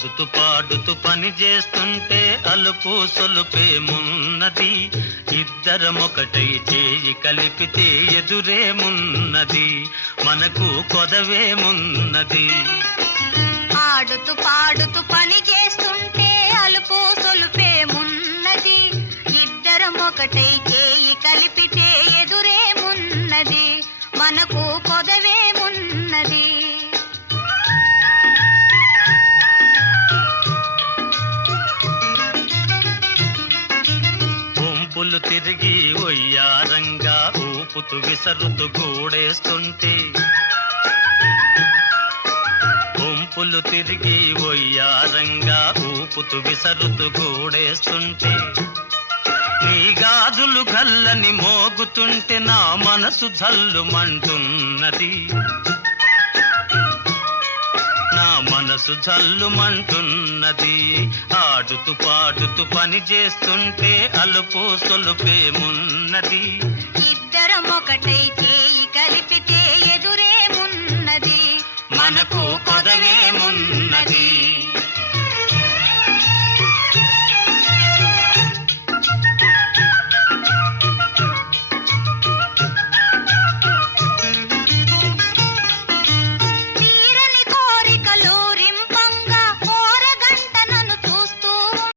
ఆడుతూ పాడుతూ పని చేస్తుంటే అలుపు సొలుపేమున్నది, ఇద్దరమొకటై చేయి కలిపితే ఎదురేమున్నది, మనకు కొదవేమున్నది. ఆడుతూ పాడుతూ పని చేస్తుంటే అలుపు సొలుపేమున్నది, ఇద్దరమొకటై చేయి కలిపితే ఎదురేమున్నది, మనకు కొదవేమున్నది. గుంపులు తిరిగి ఒయ్యారంగా ఊపుతూ విసరుతూ గూడేస్తుంటే, గుంపులు తిరిగి ఒయ్యారంగా ఊపుతూ విసరుతూ గూడేస్తుంటే, నీ గాజులు గల్లని మోగుతుంటే నా మనసు జల్లుమంటున్నది, నా మనసు జల్లుమంటున్నది. ఆడుతూ పాడుతూ పని చేస్తుంటే అలుపు సొలుపేమున్నది, ఇద్దరమొకటై చేయి కలిపితే ఎదురేమున్నది, మనకు కొదవేమున్నది.